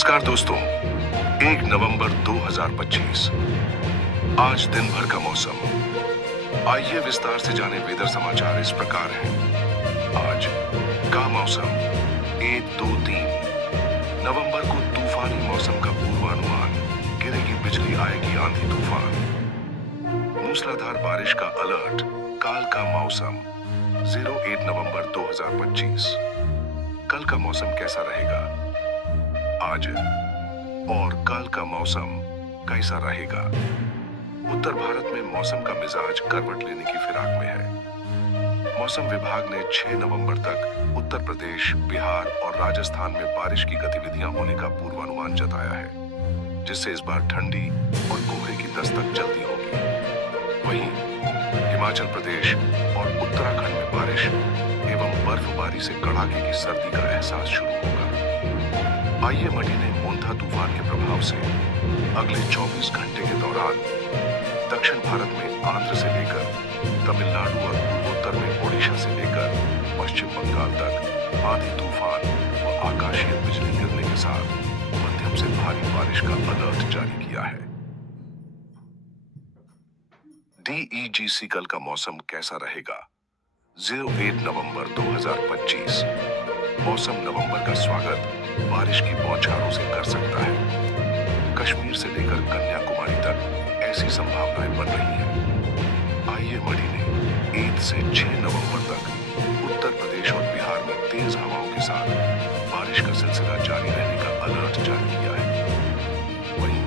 नमस्कार दोस्तों, 1 नवंबर 2025 आज दिन भर का मौसम। आइए विस्तार से जाने वेदर समाचार इस प्रकार हैं। आज का मौसम 1, 2, 3 नवंबर को तूफानी मौसम का पूर्वानुमान, गिरेगी बिजली, आएगी आंधी तूफान, मूसलाधार बारिश का अलर्ट। काल का मौसम 08 नवंबर 2025। कल का मौसम कैसा रहेगा? आज और कल का मौसम कैसा रहेगा? उत्तर भारत में मौसम का मिजाज करवट लेने की फिराक में है। मौसम विभाग ने 6 नवंबर तक उत्तर प्रदेश, बिहार और राजस्थान में बारिश की गतिविधियां होने का पूर्वानुमान जताया है, जिससे इस बार ठंडी और कोहरे की दस्तक जल्दी होगी। वहीं हिमाचल प्रदेश और उत्तराखंड में बारिश एवं बर्फबारी से कड़ाके की सर्दी का एहसास शुरू होगा। आइए महीने मोंथा तूफान के प्रभाव से अगले 24 घंटे के दौरान दक्षिण भारत में आंध्र से लेकर तमिलनाडु और पूर्वोत्तर में ओडिशा से लेकर पश्चिम बंगाल तक आंधी तूफान व आकाशीय बिजली गिरने के साथ मध्यम से भारी बारिश का अलर्ट जारी किया है। DEGC कल का मौसम कैसा रहेगा? 08 नवंबर 2025। मौसम नवंबर का स्वागत बारिश की बौछारों से कर सकता है। कश्मीर से लेकर कन्याकुमारी तक ऐसी संभावनाएं बन रही हैं। आइए महीने 1 से 6 नवंबर तक उत्तर प्रदेश और बिहार में तेज हवाओं के साथ बारिश का सिलसिला जारी रहने का अलर्ट जारी किया है। वहीं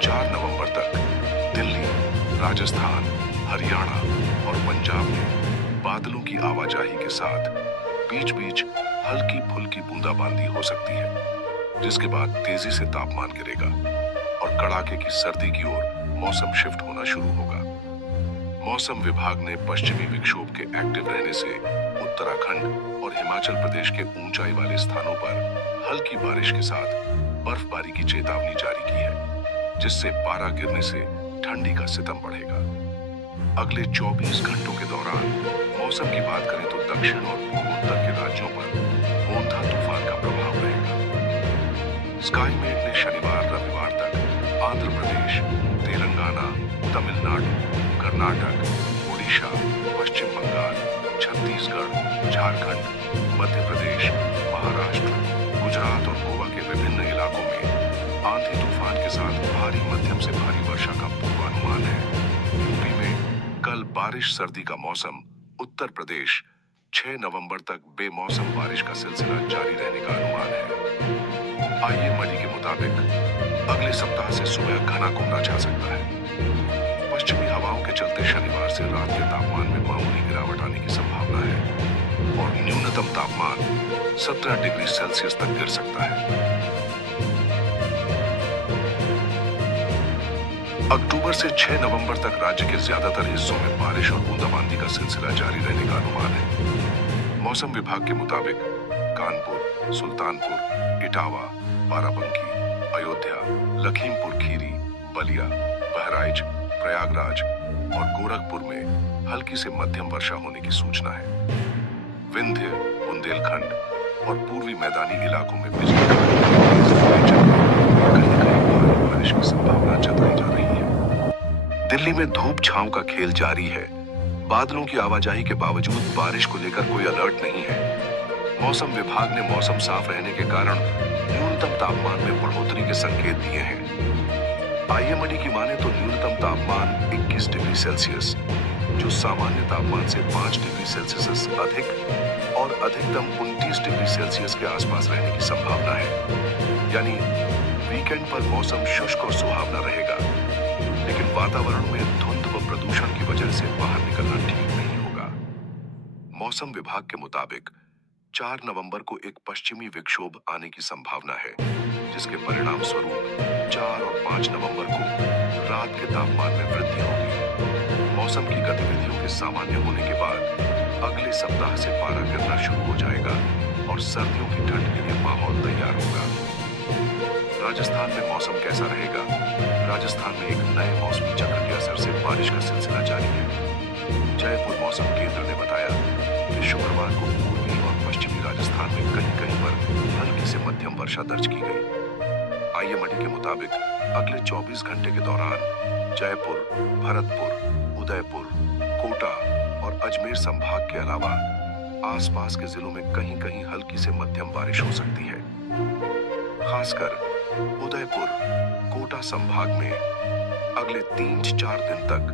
4 नवंबर तक दिल्ली, राजस्थान, हरियाणा और पंजाब में बादलों की आवाजाही के साथ बीच बीच हल्की फुल्की बूंदाबांदी हो सकती है, जिसके बाद तेजी से तापमान गिरेगा और कड़ाके की सर्दी की ओर मौसम शिफ्ट होना शुरू होगा। मौसम विभाग ने पश्चिमी विक्षोभ के एक्टिव रहने से उत्तराखंड और हिमाचल प्रदेश के ऊंचाई वाले स्थानों पर हल्की बारिश के साथ बर्फबारी की चेतावनी जारी की है, जिससे पारा गिरने से ठंडी का सितम बढ़ेगा। अगले 24 घंटों के दौरान मौसम की बात करें तो दक्षिण और पूर्वोत्तर के राज्यों पर मोंथा तूफान का प्रभाव रहेगा। स्काईमेट ने शनिवार रविवार तक आंध्र प्रदेश, तेलंगाना, तमिलनाडु, कर्नाटक, ओडिशा, पश्चिम बंगाल, छत्तीसगढ़, झारखंड, मध्य प्रदेश, महाराष्ट्र, गुजरात और गोवा के विभिन्न इलाकों में आंधी तूफान के साथ भारी मध्यम से भारी वर्षा का पूर्वानुमान है। यूपी में कल बारिश सर्दी का मौसम। उत्तर प्रदेश 6 नवंबर तक बेमौसम बारिश का सिलसिला जारी रहने का अनुमान है। आइए मई के मुताबिक अगले सप्ताह से सुबह घना कोहरा छा सकता है। पश्चिमी हवाओं के चलते शनिवार से रात के तापमान में मामूली गिरावट आने की संभावना है और न्यूनतम तापमान 17 डिग्री सेल्सियस तक गिर सकता है। अक्टूबर से 6 नवंबर तक राज्य के ज्यादातर हिस्सों में बारिश और बूंदाबांदी का सिलसिला जारी रहने का अनुमान है। मौसम विभाग के मुताबिक कानपुर, सुल्तानपुर, इटावा, बाराबंकी, अयोध्या, लखीमपुर खीरी, बलिया, बहराइच, प्रयागराज और गोरखपुर में हल्की से मध्यम वर्षा होने की सूचना है। विंध्य, बुंदेलखंड और पूर्वी मैदानी इलाकों में बिजली कहीं-कहीं भारी बारिश की संभावना जताई जा रही है। दिल्ली में धूप छांव का खेल जारी है। बादलों की आवाजाही के बावजूद बारिश को लेकर कोई अलर्ट नहीं है। मौसम विभाग ने मौसम साफ रहने के कारण न्यूनतम तापमान में बढ़ोतरी के संकेत दिए हैं। आईएमडी की माने तो न्यूनतम तापमान 21 डिग्री सेल्सियस, जो सामान्य तापमान से 5 डिग्री सेल्सियस अधिक और अधिकतम 29 डिग्री सेल्सियस के आसपास रहने की संभावना है। यानी वीकेंड पर मौसम शुष्क और सुहावना रहेगा, लेकिन वातावरण में धुंध व प्रदूषण की वजह से बाहर निकलना ठीक नहीं होगा। मौसम विभाग के मुताबिक 4 नवंबर को एक पश्चिमी विक्षोभ आने की संभावना है, जिसके परिणाम स्वरूप 4 और 5 नवंबर को रात के तापमान में वृद्धि होगी। मौसम की गतिविधियों के सामान्य होने के बाद अगले सप्ताह से पारा गिरना शुरू हो जाएगा और सर्दियों की ठंड के लिए माहौल तैयार होगा। राजस्थान में मौसम कैसा रहेगा? राजस्थान में एक नए मौसमी चक्र के असर से बारिश का सिलसिला जारी है। जयपुर मौसम केंद्र ने बताया कि शुक्रवार को पूर्वी और पश्चिमी राजस्थान में कहीं कहीं पर हल्की से मध्यम वर्षा दर्ज की गई। आईएमडी के मुताबिक अगले 24 घंटे के दौरान जयपुर, भरतपुर, उदयपुर, कोटा और अजमेर संभाग के अलावा आसपास के जिलों में कहीं-कहीं हल्की से मध्यम बारिश हो सकती है। खासकर उदयपुर, कोटा संभाग में अगले 3-4 दिन तक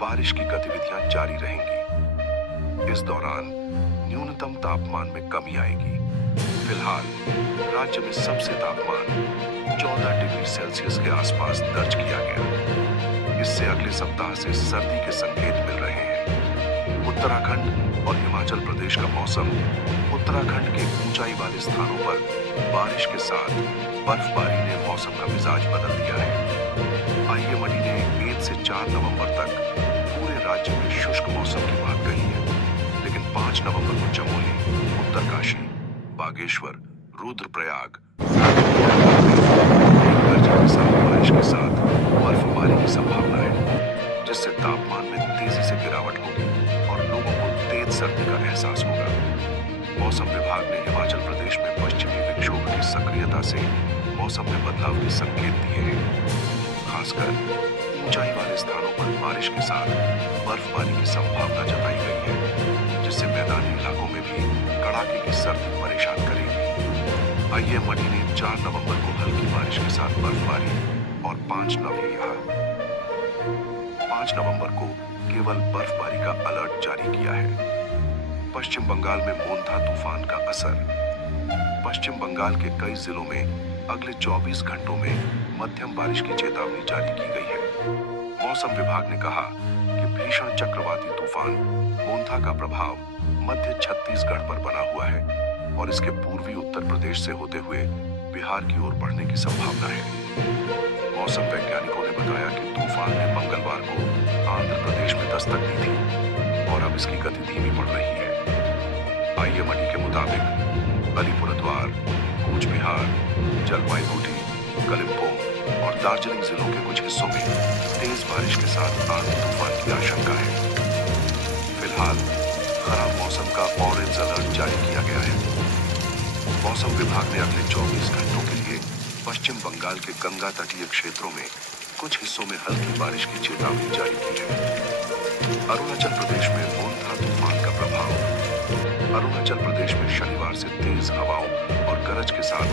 बारिश की गतिविधियां जारी रहेंगी। इस दौरान न्यूनतम तापमान में कमी आएगी। फिलहाल राज्य में सबसे तापमान 14 डिग्री सेल्सियस के आसपास दर्ज किया गया। इससे अगले सप्ताह से सर्दी के संकेत मिल रहे हैं। उत्तराखंड और हिमाचल प्रदेश का मौसम उत्तराखंड के ऊंचाई वाले स्थानों पर बारिश के साथ बर्फबारी ने मौसम का मिजाज बदल दिया है। आईएमडी ने 1 से 4 नवंबर तक पूरे राज्य में शुष्क मौसम की बात कही है, लेकिन 5 नवंबर को चमोली, उत्तरकाशी, बागेश्वर, रुद्रप्रयाग, गर्जन के साथ बारिश के साथ बर्फबारी की संभावना है, जिससे तापमान में तेजी से गिरावट होगी और लोगों को तेज सर्दी का एहसास होगा। मौसम विभाग ने हिमाचल प्रदेश में पश्चिमी विक्षोभ की सक्रियता से मौसम में बदलाव के संकेत दिए हैं। खासकर ऊंचाई वाले स्थानों पर बारिश के साथ बर्फबारी की संभावना जताई गई है, जिससे मैदानी इलाकों में भी कड़ाके की सर्दी परेशान करेगी। आईएमडी ने 4 नवंबर को हल्की बारिश के साथ बर्फबारी और 5 नवंबर को केवल बर्फबारी का अलर्ट जारी किया है। पश्चिम बंगाल में मोंथा तूफान का असर। पश्चिम बंगाल के कई जिलों में अगले 24 घंटों में मध्यम बारिश की चेतावनी जारी की गई है। मौसम विभाग ने कहा कि भीषण चक्रवाती तूफान मोंथा का प्रभाव मध्य छत्तीसगढ़ पर बना हुआ है और इसके पूर्वी उत्तर प्रदेश से होते हुए बिहार की ओर बढ़ने की संभावना है। मौसम वैज्ञानिकों ने बताया कि तूफान ने मंगलवार को आंध्र प्रदेश में दस्तक दी थी और अब इसकी गति धीमी पड़ रही है। आईएमडी के मुताबिक अलीपुरद्वार, कूच बिहार, जलपाईगुड़ी, कालिम्पोंग और दार्जिलिंग जिलों के कुछ हिस्सों में तेज बारिश के साथ आंधी तूफान की आशंका है। फिलहाल खराब मौसम का ऑरेंज अलर्ट जारी किया गया है। मौसम विभाग ने अगले 24 घंटों के लिए पश्चिम बंगाल के गंगा तटीय क्षेत्रों में कुछ हिस्सों में हल्की बारिश की चेतावनी जारी की है। अरुणाचल प्रदेश में मोंथा तूफान का प्रभाव। अरुणाचल प्रदेश में शनिवार से तेज हवाओं और गरज के साथ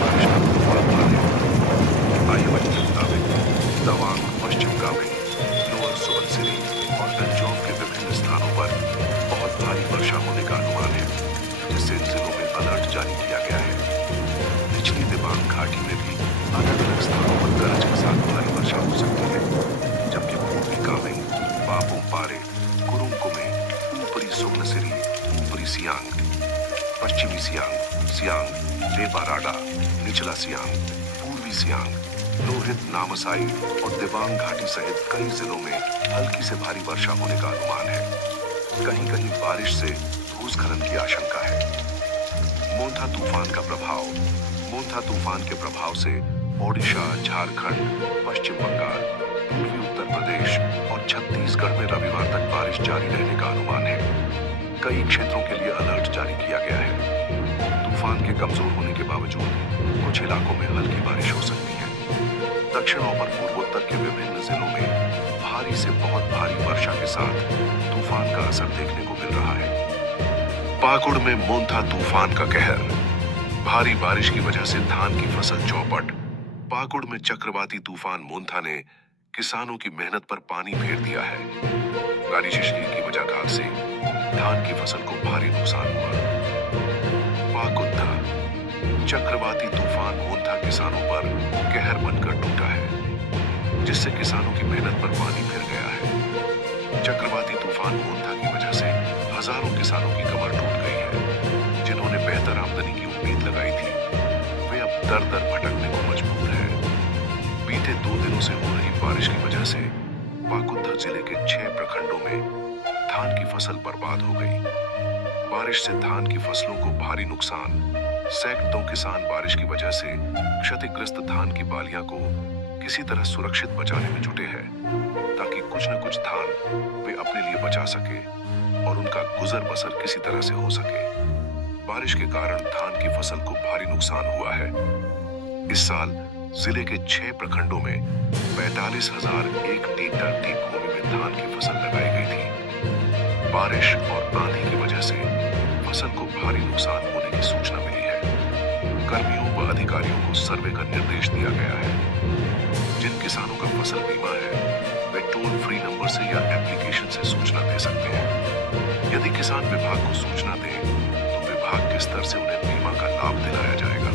बारिश का पूर्वानुमान है। आईएमडी के मुताबिक तवांग, पश्चिम कामेंग, लोअर सुबनसिरी और तंजौर के विभिन्न स्थानों पर बहुत भारी वर्षा होने का अनुमान है, जिससे इन जिलों में अलर्ट जारी किया गया है। निचली दिबांग घाटी में भी अलग अलग स्थानों पर गरज के साथ भारी वर्षा हो सकती है, जबकि पूर्वी कामेंग, पापुम पारे, कुरुंग कुमे, ऊपरी सुबनसिरी, ऊपरी सियांग, पश्चिमी सियांग, सियांग, लेपा राडा, निचला सियांग, पूर्वी सियांग, लोहित, नामसाई और दिबांग घाटी सहित कई जिलों में हल्की से भारी वर्षा होने का अनुमान है। कहीं-कहीं बारिश से भूस्खलन की आशंका है। मोंथा तूफान का प्रभाव। मोंथा तूफान के प्रभाव से ओडिशा, झारखंड, पश्चिम बंगाल, पूर्वी उत्तर प्रदेश और छत्तीसगढ़ में रविवार तक बारिश जारी रहने का अनुमान है। कई क्षेत्रों के लिए अलर्ट जारी किया गया है। तूफान के कमजोर होने के बावजूद कुछ इलाकों में हल्की बारिश हो सकती है। दक्षिण और पूर्वोत्तर के विभिन्न जिलों में भारी से बहुत भारी वर्षा के साथ तूफान का असर देखने को मिल रहा है। पाकुड़ में मोंथा तूफान का कहर। भारी बारिश की वजह से धान की फसल चौपट। पाकुड़ में चक्रवाती तूफान मोंथा ने किसानों की मेहनत पर पानी फेर दिया है। गाड़ी शिशली की वजह से धान की फसल को भारी नुकसान हुआ। पाकुद्धा। चक्रवाती तूफान मोंथा किसानों पर कहर बनकर टूटा है, जिससे किसानों की मेहनत पर पानी फिर गया है। चक्रवाती तूफान मोंथा की वजह से हजारों किसानों की कमर टूट गई है। जिन्होंने बेहतर आमदनी की उम्मीद लगाई थी, वे अब दर-दर भटकने को मजबूर हैं। बीते 2 दिनों से हो रही बारिश की वजह से पाकुद्धा जिले के 6 प्रखंडों में धान की फसल बर्बाद हो गई। बारिश से धान की फसलों को भारी नुकसान। सैकड़ों किसान बारिश की वजह से क्षतिग्रस्त धान की बालियां को किसी तरह सुरक्षित बचाने में जुटे हैं, ताकि कुछ न कुछ धान वे अपने लिए बचा सके और उनका गुजर बसर किसी तरह से हो सके। बारिश के कारण धान की फसल को भारी नुकसान हुआ है। इस साल जिले के 6 प्रखंडों में 45,001 भूमि में धान की फसल लगाई गई थी। बारिश और आंधी की वजह से फसल को भारी नुकसान होने की सूचना मिली है। कर्मियों व अधिकारियों को सर्वे का निर्देश दिया गया है। जिन किसानों का फसल बीमा है वे टोल फ्री नंबर से या एप्लीकेशन से सूचना दे सकते हैं। यदि किसान विभाग को सूचना दें तो विभाग के स्तर से उन्हें बीमा का लाभ दिलाया जाएगा।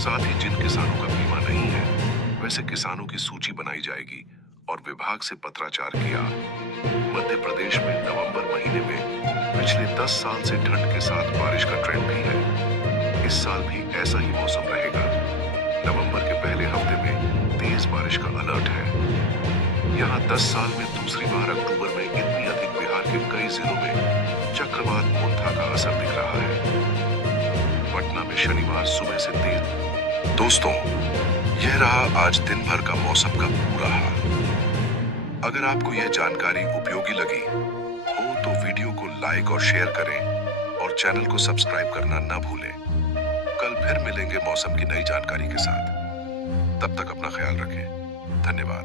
साथ ही जिन किसानों का बीमा नहीं है वैसे किसानों की सूची बनाई जाएगी और विभाग से पत्राचार किया। मध्य प्रदेश में नवंबर महीने में पिछले 10 साल से ठंड के साथ बारिश का ट्रेंड भी है। इस साल भी ऐसा ही मौसम रहेगा। नवंबर के पहले हफ्ते में तेज बारिश का अलर्ट है। यहाँ 10 साल में दूसरी बार अक्टूबर में इतनी अधिक बिहार के कई जिलों में चक्रवात मोन्था का असर दिख रहा है। पटना में शनिवार सुबह से तेज। दोस्तों, यह रहा आज दिन भर का मौसम का पूरा हाल। अगर आपको यह जानकारी उपयोगी लगी हो तो वीडियो को लाइक और शेयर करें और चैनल को सब्सक्राइब करना ना भूलें। कल फिर मिलेंगे मौसम की नई जानकारी के साथ। तब तक अपना ख्याल रखें। धन्यवाद।